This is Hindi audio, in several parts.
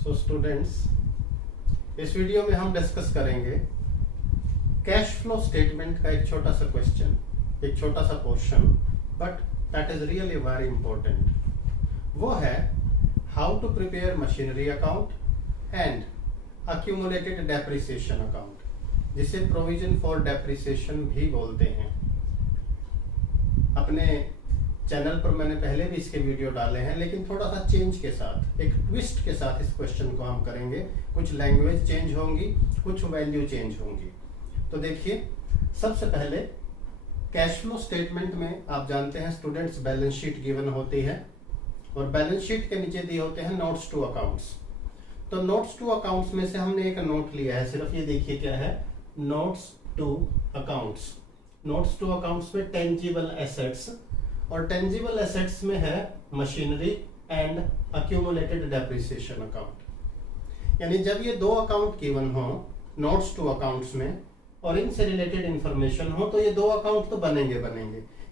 सो स्टूडेंट्स, इस वीडियो में हम डिस्कस करेंगे कैश फ्लो स्टेटमेंट का एक छोटा सा क्वेश्चन, एक छोटा सा portion, but that is really very important. वो है how to prepare machinery account and accumulated depreciation account, जिसे प्रोविजन फॉर डेप्रिसिएशन भी बोलते हैं। अपने चैनल पर मैंने पहले भी इसके वीडियो डाले हैं, लेकिन थोड़ा सा चेंज के साथ, एक ट्विस्ट के साथ इस क्वेश्चन को हम करेंगे। कुछ लैंग्वेज चेंज होंगी, कुछ वैल्यू चेंज होंगी। तो देखिए, सबसे पहले कैश फ्लो स्टेटमेंट में आप जानते हैं स्टूडेंट्स, बैलेंस शीट गिवन होती है और बैलेंस शीट के नीचे दिए होते हैं नोट्स टू अकाउंट्स। तो नोट्स टू अकाउंट्स में से हमने एक नोट लिया है, सिर्फ ये देखिए क्या है, notes to accounts. Notes to accounts में टेंजिबल एसेट्स, और टेंजिबल एसेट्स में है machinery and accumulated depreciation account. यानी जब ये दो अकाउंट गिवन हो नोट्स टू अकाउंट्स में और इनसे रिलेटेड इंफॉर्मेशन हो, तो ये दो अकाउंट तो बनेंगे।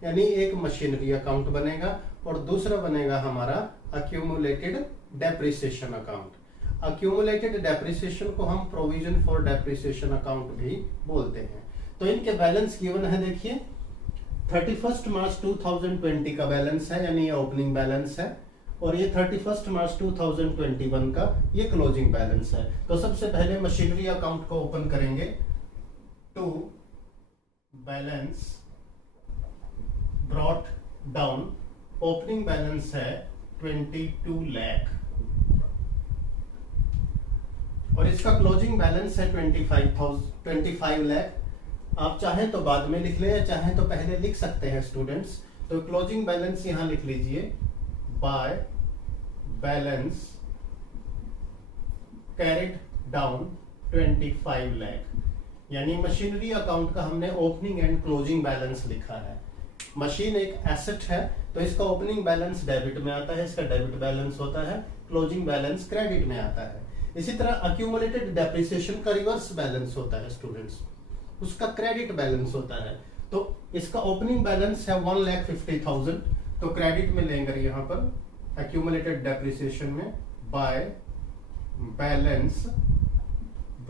यानी एक मशीनरी अकाउंट बनेगा और दूसरा बनेगा हमारा accumulated depreciation account. Accumulated depreciation को हम प्रोविजन फॉर डेप्रिसिएशन अकाउंट भी बोलते हैं। तो इनके बैलेंस गिवन है, देखिए 31 मार्च 2020 का बैलेंस है, यानी ये ओपनिंग बैलेंस है, और ये 31 मार्च 2021 का ये क्लोजिंग बैलेंस है। तो सबसे पहले मशीनरी अकाउंट को ओपन करेंगे। To balance brought down, opening balance है 22 लाख और इसका क्लोजिंग बैलेंस है 25 लाख। आप चाहें तो बाद में लिख लें या चाहें तो पहले लिख सकते हैं स्टूडेंट्स। तो क्लोजिंग बैलेंस यहां लिख लीजिए by balance carried down 25 lakh. यानी मशीनरी अकाउंट का हमने ओपनिंग एंड क्लोजिंग बैलेंस लिखा है। मशीन एक एसेट है, तो इसका ओपनिंग बैलेंस डेबिट में आता है, इसका डेबिट बैलेंस होता है, क्लोजिंग बैलेंस क्रेडिट में आता है। इसी तरह अक्यूमुलेटेड डेप्रिसिएशन का रिवर्स बैलेंस होता है स्टूडेंट्स, उसका क्रेडिट बैलेंस होता है। तो इसका ओपनिंग बैलेंस है 1,50,000, तो क्रेडिट में लेंगे यहां पर अक्यूमुलेटेड डेप्रिसिएशन में by balance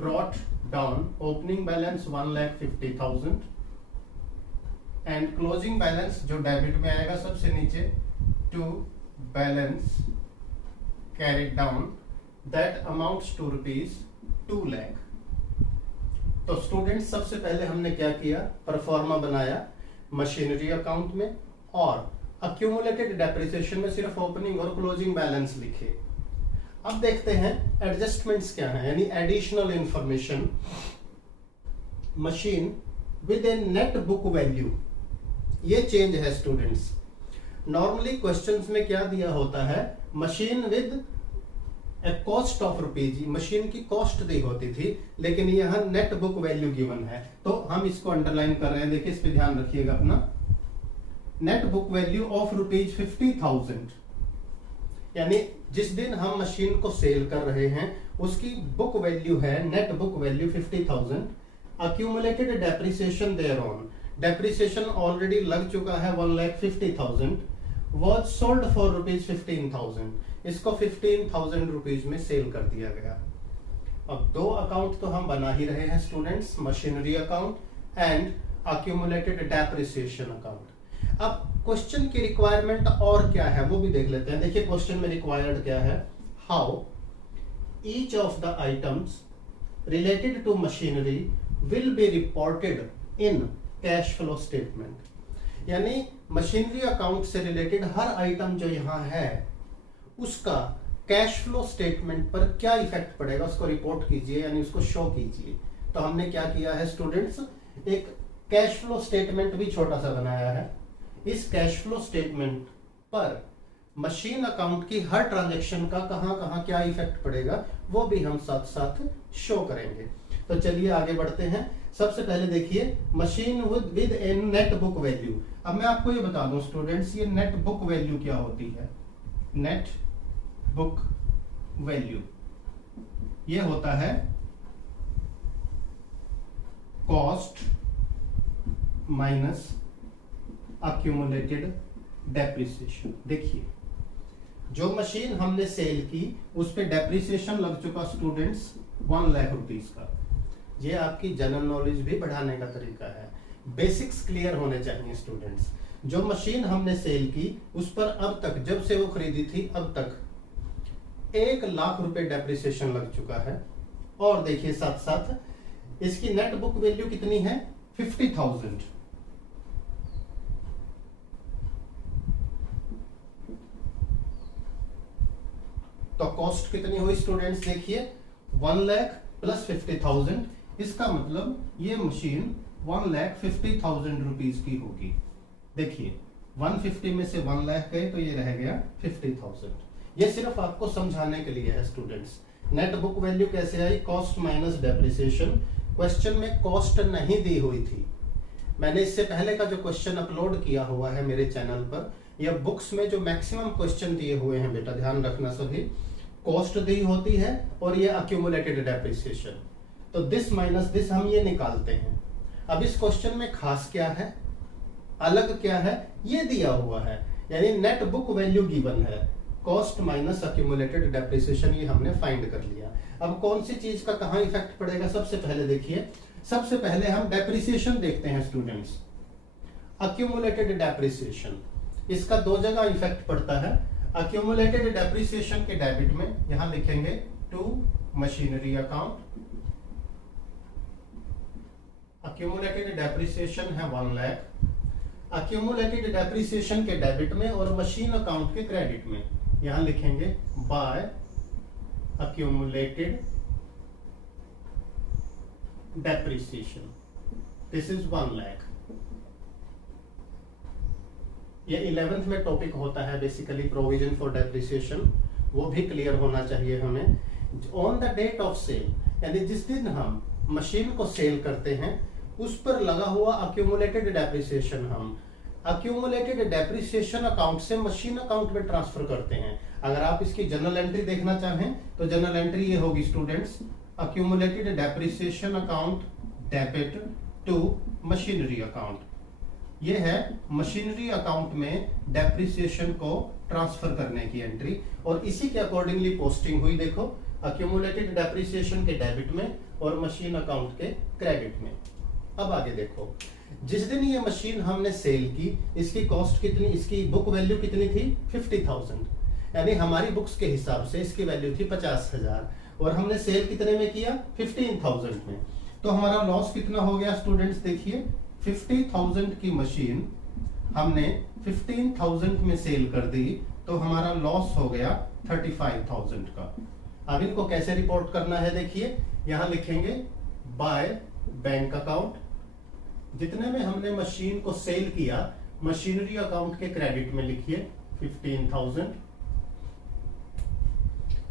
brought down, opening balance 1,50,000 and closing balance जो डेबिट में आएगा सबसे नीचे, to balance carried down that amounts to ₹2 lakh. तो स्टूडेंट्स, सबसे पहले हमने क्या किया, परफॉर्मा बनाया मशीनरी अकाउंट में और अक्यूमुलेटेड डेप्रिसिएशन में सिर्फ ओपनिंग और क्लोजिंग बैलेंस लिखे। अब देखते हैं एडजस्टमेंट्स क्या है, यानी additional information. Machine with A net book value, ये चेंज है स्टूडेंट्स। नॉर्मली क्वेश्चंस में क्या दिया होता है, machine with A cost of ₹, machine की कॉस्ट दी होती थी, लेकिन यहाँ नेट बुक वैल्यू गिवन है, तो हम इसको अंडरलाइन कर रहे हैं। देखिए, इस पे ध्यान रखिएगा अपना। नेट बुक वैल्यू ऑफ ₹50,000, यानी जिस दिन हम मशीन को सेल कर रहे हैं उसकी बुक वैल्यू है, net book value 50,000। Accumulated depreciation thereon, depreciation already लग चुका है 1,50,000, वॉज सोल्ड फॉर ₹15,000, इसको 15,000 रुपीज में सेल कर दिया गया। अब दो अकाउंट तो हम बना ही रहे हैं students, machinery account and accumulated depreciation account. अब क्वेश्चन की रिक्वायरमेंट और क्या है वो भी देख लेते हैं। देखिए क्वेश्चन में रिक्वायर्ड क्या है, how each of the items related to machinery will be reported in cash flow statement. यानी मशीनरी अकाउंट से रिलेटेड हर आइटम जो यहाँ है उसका कैश फ्लो स्टेटमेंट पर क्या इफेक्ट पड़ेगा, उसको रिपोर्ट कीजिए, यानी उसको शो कीजिए। तो हमने क्या किया है स्टूडेंट्स, एक कैश फ्लो स्टेटमेंट भी छोटा सा बनाया है। इस कैश फ्लो स्टेटमेंट पर मशीन अकाउंट की हर ट्रांजैक्शन का कहां क्या इफेक्ट पड़ेगा वो भी हम साथ साथ शो करेंगे। तो चलिए आगे बढ़ते हैं। सबसे पहले देखिए, machine with A net book value. अब मैं आपको ये बता दूं स्टूडेंट्स, ये नेट बुक वैल्यू क्या होती है। नेट बुक वैल्यू ये होता है कॉस्ट माइनस अक्यूमुलेटेड डेप्रिसिएशन। देखिए, जो मशीन हमने सेल की उस पे डेप्रिसिएशन लग चुका स्टूडेंट्स 1 लाख रुपीस का। ये आपकी जनरल नॉलेज भी बढ़ाने का तरीका है, बेसिक्स क्लियर होने चाहिए स्टूडेंट्स। जो मशीन हमने सेल की उस पर अब तक, जब से वो खरीदी थी अब तक 1 लाख रुपए डेप्रिसिएशन लग चुका है। और देखिए साथ साथ इसकी नेट बुक वैल्यू कितनी है, 50,000। तो कॉस्ट कितनी हुई स्टूडेंट्स, देखिए 1 लाख प्लस 50,000, इसका मतलब ये मशीन 1,50,000 रुपीज की होगी। देखिए 150 में से 1 लाख गए तो ये रह गया 50,000। ये सिर्फ आपको समझाने के लिए है स्टूडेंट्स। नेट बुक वैल्यू कैसे आई, कॉस्ट माइनस डेप्रिसिएशन। क्वेश्चन में कॉस्ट नहीं दी हुई थी। मैंने इससे पहले का जो क्वेश्चन अपलोड किया हुआ है मेरे चैनल पर, या बुक्स में जो मैक्सिमम क्वेश्चन दिए हुए हैं बेटा, ध्यान रखना सभी, कॉस्ट दी होती है और ये अक्यूमुलेटेड डेप्रिसिएशन। तो दिस माइनस दिस हम ये निकालते हैं। अब इस क्वेश्चन में खास क्या है, अलग क्या है, ये दिया हुआ है, यानी नेट बुक वैल्यू गिवन है, कॉस्ट माइनस अक्यूमुलेटेड डेप्रिसिएशन, ये हमने फाइंड कर लिया। अब कौन सी चीज का कहां इफेक्ट पड़ेगा, सबसे पहले देखिए, सबसे पहले हम डेप्रिसिएशन देखते हैं स्टूडेंट्स। अक्यूमुलेटेड डेप्रिसिएशन, इसका 2 जगह इफेक्ट पड़ता है। अक्यूमुलेटेड डेप्रिसिएशन के डेबिट में यहां लिखेंगे to machinery account. Accumulated depreciation है 1 लाख। अक्यूमुलेटेड डेप्रिसिएशन के डेबिट में और मशीन अकाउंट के क्रेडिट में यहां लिखेंगे by accumulated depreciation, this is 1 lakh. ये 11th में टॉपिक होता है बेसिकली प्रोविजन फॉर डेप्रिसिएशन, वो भी क्लियर होना चाहिए हमें। On the date of sale, यानी जिस दिन हम मशीन को सेल करते हैं उस पर लगा हुआ अक्यूमुलेटेड डेप्रिसिएशन हम अक्यूमुलेटेड डेप्रिसिएशन अकाउंट से मशीन अकाउंट में ट्रांसफर करते हैं। अगर आप इसकी जनरल एंट्री देखना चाहें तो जनरल एंट्री ये होगी students, accumulated depreciation account debit to machinery account. ये है मशीनरी अकाउंट में डेप्रिसिएशन को ट्रांसफर करने की एंट्री, और इसी के अकॉर्डिंगली पोस्टिंग हुई। देखो अक्यूमुलेटेड डेप्रिसिएशन के डेबिट में और मशीन अकाउंट के क्रेडिट में। अब आगे देखो, जिस दिन ये मशीन हमने सेल की इसकी कॉस्ट कितनी, इसकी बुक वैल्यू कितनी थी, 50,000, यानी हमारी बुक्स के हिसाब से इसकी वैल्यू थी 50,000 और हमने सेल कितने में किया, 15,000 में। तो हमारा लॉस कितना हो गया स्टूडेंट्स, देखिए 50,000 की मशीन हमने 15,000 में सेल कर दी तो हमारा लॉस हो गया 35,000 का। अब इनको कैसे रिपोर्ट करना है, देखिए यहां लिखेंगे बाय बैंक अकाउंट, जितने में हमने मशीन को सेल किया मशीनरी अकाउंट के क्रेडिट में लिखिए 15,000।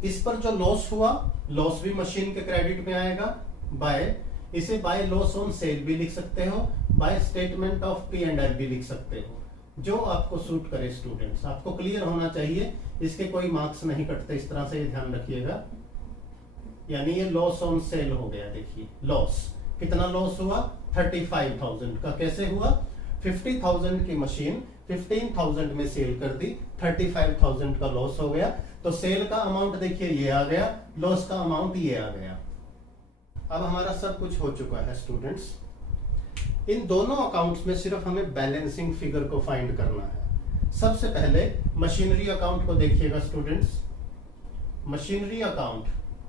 इस पर जो लॉस हुआ, लॉस भी मशीन के क्रेडिट में आएगा, बाय, इसे बाय लॉस ऑन सेल भी लिख सकते हो, बाय स्टेटमेंट ऑफ P&L भी लिख सकते हो, जो आपको सूट करे स्टूडेंट्स। आपको क्लियर होना चाहिए, इसके कोई मार्क्स नहीं कटते, इस तरह से ध्यान रखिएगा। यानी ये लॉस ऑन सेल हो गया। देखिए लॉस, कितना लॉस हुआ, 35,000 का। कैसे हुआ, 50,000 की मशीन 15,000 में सेल कर दी, 35,000 का लॉस हो गया। तो सेल का अमाउंट देखिए ये आ गया, लॉस का अमाउंट ये आ गया। अब हमारा सब कुछ हो चुका है स्टूडेंट्स। इन दोनों अकाउंट्स में सिर्फ हमें बैलेंसिंग फिगर को फाइंड करना है। सबसे पहले मशीनरी अकाउंट को देखिएगा students. Machinery account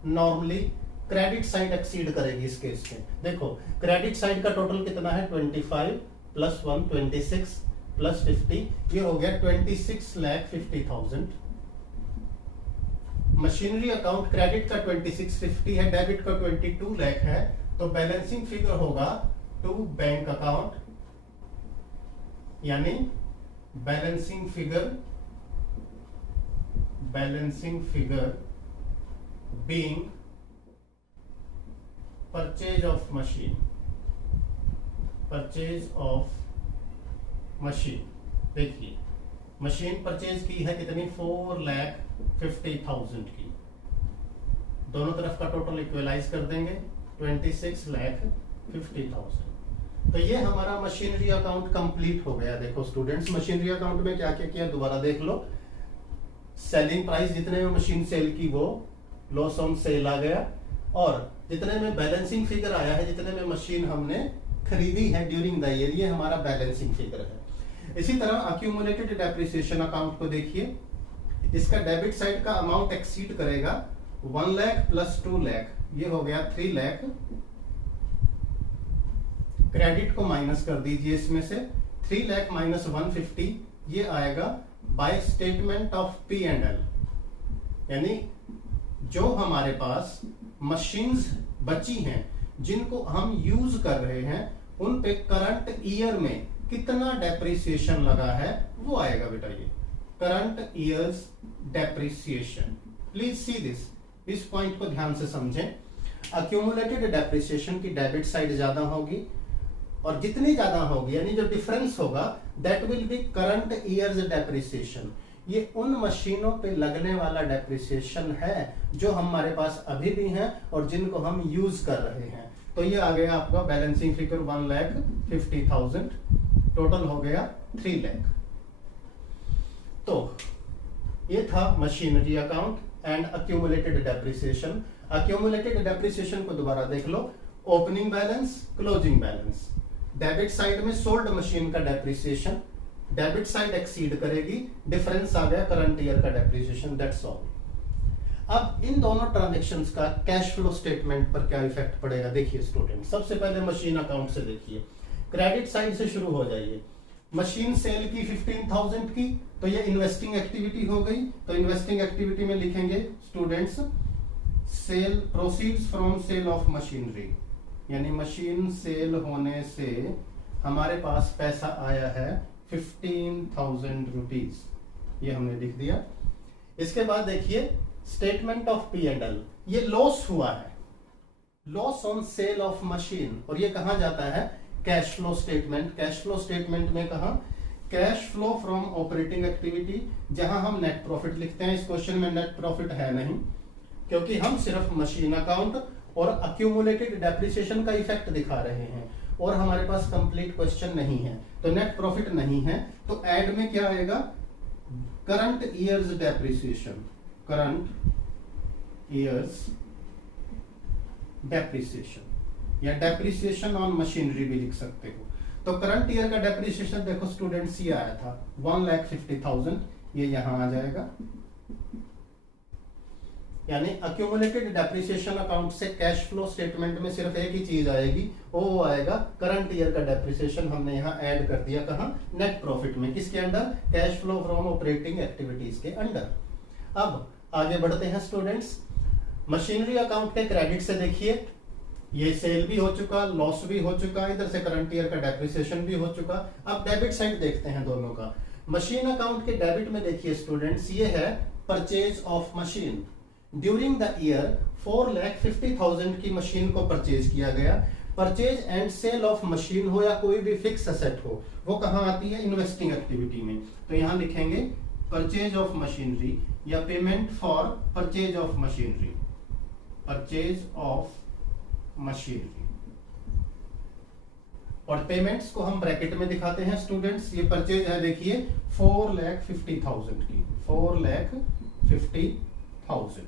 normally credit side exceed करेगी इस केस में। देखो क्रेडिट साइड का टोटल कितना है, 25 प्लस 1 26 प्लस 50, ये हो गया 26,50,000। मशीनरी अकाउंट क्रेडिट का 2650 है, डेबिट का 22 लाख है, तो बैलेंसिंग फिगर होगा टू बैंक अकाउंट, यानी balancing figure being purchase of machine. देखिए मशीन परचेज की है कितनी, 4,50,000 की। दोनों तरफ का टोटल इक्वलाइज कर देंगे, 26,50,000। तो ये हमारा मशीनरी अकाउंट कंप्लीट हो गया। देखो स्टूडेंट्स, मशीनरी अकाउंट में क्या क्या किया दोबारा देख लो। सेलिंग प्राइस जितने में मशीन सेल की वो लॉस ऑन सेल आ गया, और जितने में बैलेंसिंग फिगर आया है, जितने में मशीन हमने खरीदी है ड्यूरिंग द ईयर, ये हमारा बैलेंसिंग फिगर है। इसी तरह अक्यूमुलेटेड डेप्रिसिएशन अकाउंट को देखिए, इसका डेबिट साइड का अमाउंट एक्सीड करेगा 1 लाख प्लस 2 लाख, ये हो गया 3 लाख। क्रेडिट को माइनस कर दीजिए इसमें से, 3 लाख माइनस 150, ये आएगा by statement of P and L, यानी जो हमारे पास मशीन्स बची हैं जिनको हम यूज कर रहे हैं उन पे करंट ईयर में कितना डेप्रिसिएशन लगा है वो आएगा बेटा, ये current years depreciation. Please see this, इस पॉइंट को ध्यान से समझें। अक्यूमुलेटेड डेप्रिसिएशन की डेबिट साइड ज्यादा होगी, और जितनी ज्यादा होगी यानी जो डिफरेंस होगा that will be current years depreciation. ये उन मशीनों पे लगने वाला डेप्रिसिएशन है जो हमारे पास अभी भी हैं और जिनको हम यूज कर रहे हैं। तो ये आ गया आपका बैलेंसिंग फिगर 1,50,000, टोटल हो गया 3 लाख। तो ये था machinery account and accumulated depreciation. Accumulated depreciation को दोबारा देख लो, opening balance, closing balance. Debit side में सोल्ड मशीन का डेप्रिसिएशन, डेबिट साइड एक्सीड करेगी, डिफरेंस आ गया करंट ईयर का डेप्रिसिएशन, दैट्स ऑल। अब इन दोनों ट्रांजैक्शंस का कैश फ्लो स्टेटमेंट पर क्या इफेक्ट पड़ेगा देखिए स्टूडेंट। सबसे पहले मशीन अकाउंट से देखिए, क्रेडिट साइड से शुरू हो जाइए। मशीन सेल की 15,000 की, तो ये इन्वेस्टिंग एक्टिविटी हो गई। तो इन्वेस्टिंग एक्टिविटी में लिखेंगे students sale proceeds from sale of machinery, यानी मशीन सेल होने से हमारे पास पैसा आया है 15,000 रुपीज, ये हमने लिख दिया। इसके बाद देखिए statement of P and L, ये लॉस हुआ है, loss on sale of machine, और ये कहा जाता है cash flow statement. Cash flow statement में कहा cash flow from operating activity, जहां हम नेट प्रॉफिट लिखते हैं। इस क्वेश्चन में नेट प्रॉफिट है नहीं, क्योंकि हम सिर्फ मशीन अकाउंट और अक्यूमुलेटेड डेप्रिसिएशन का इफेक्ट दिखा रहे हैं और हमारे पास कंप्लीट क्वेश्चन नहीं है, तो नेट प्रॉफिट नहीं है। तो ऐड में क्या आएगा, current years depreciation, current years depreciation, या डेप्रिसिएशन ऑन मशीनरी भी लिख सकते हो। तो करंट ईयर का डेप्रिसिएशन देखो स्टूडेंट्स, ये आया था 1,50,000, ये यहां आ जाएगा। यानी अक्यूमुलेटेड डेप्रिसिएशन अकाउंट से कैश फ्लो स्टेटमेंट में सिर्फ एक ही चीज आएगी, वो आएगा करंट ईयर का डेप्रिसिएशन। हमने यहाँ ऐड कर दिया, कहां, नेट प्रॉफिट में, किसके under, cash flow from operating activities के अंडर। अब आगे बढ़ते हैं स्टूडेंट्स, मशीनरी अकाउंट के क्रेडिट से देखिए, ये सेल भी हो चुका, लॉस भी हो चुका, इधर से करंट ईयर का डेप्रिसिएशन भी हो चुका। अब डेबिट साइड देखते हैं दोनों का। मशीन अकाउंट के डेबिट में देखिए स्टूडेंट्स, ये है purchase of machine. During the year 4,50,000 की मशीन को परचेज किया गया। Purchase and sale of machine हो या कोई भी फिक्स असेट हो, वो कहां आती है, इन्वेस्टिंग एक्टिविटी में। तो यहां लिखेंगे परचेज ऑफ मशीनरी या payment for purchase of machinery, purchase of machinery. और पेमेंट्स को हम ब्रैकेट में दिखाते हैं स्टूडेंट्स। ये परचेज है देखिए 4,50,000 की, 4,50,000।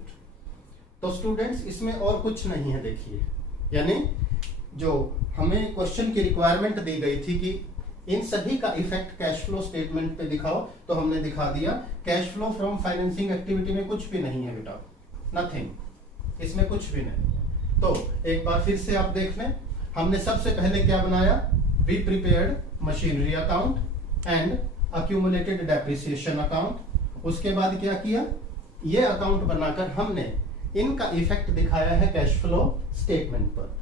तो स्टूडेंट्स इसमें और कुछ नहीं है देखिए, यानी जो हमें क्वेश्चन की रिक्वायरमेंट दी गई थी कि इन सभी का इफेक्ट कैश फ्लो स्टेटमेंट पे दिखाओ, तो हमने दिखा दिया। Cash flow from financing activity में कुछ भी नहीं है बेटा, नथिंग, इसमें कुछ भी नहीं है। तो एक बार फिर से आप देख लें, हमने सबसे पहले क्या बनाया, we prepared machinery account and accumulated depreciation account. उसके बाद क्या किया, ये अकाउंट बनाकर हमने इनका इफेक्ट दिखाया है कैश फ्लो स्टेटमेंट पर।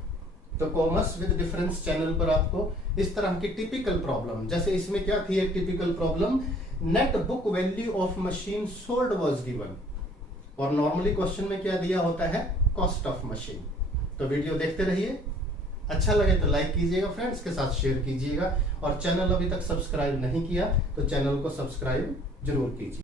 तो कॉमर्स विद डिफरेंस चैनल पर आपको इस तरह की टिपिकल प्रॉब्लम, जैसे इसमें क्या थी एक typical problem, net book value of machine sold was given, और नॉर्मली क्वेश्चन में क्या दिया होता है, कॉस्ट ऑफ मशीन। तो वीडियो देखते रहिए, अच्छा लगे तो लाइक कीजिएगा, फ्रेंड्स के साथ शेयर कीजिएगा, और चैनल अभी तक सब्सक्राइब नहीं किया तो चैनल को सब्सक्राइब जरूर कीजिए।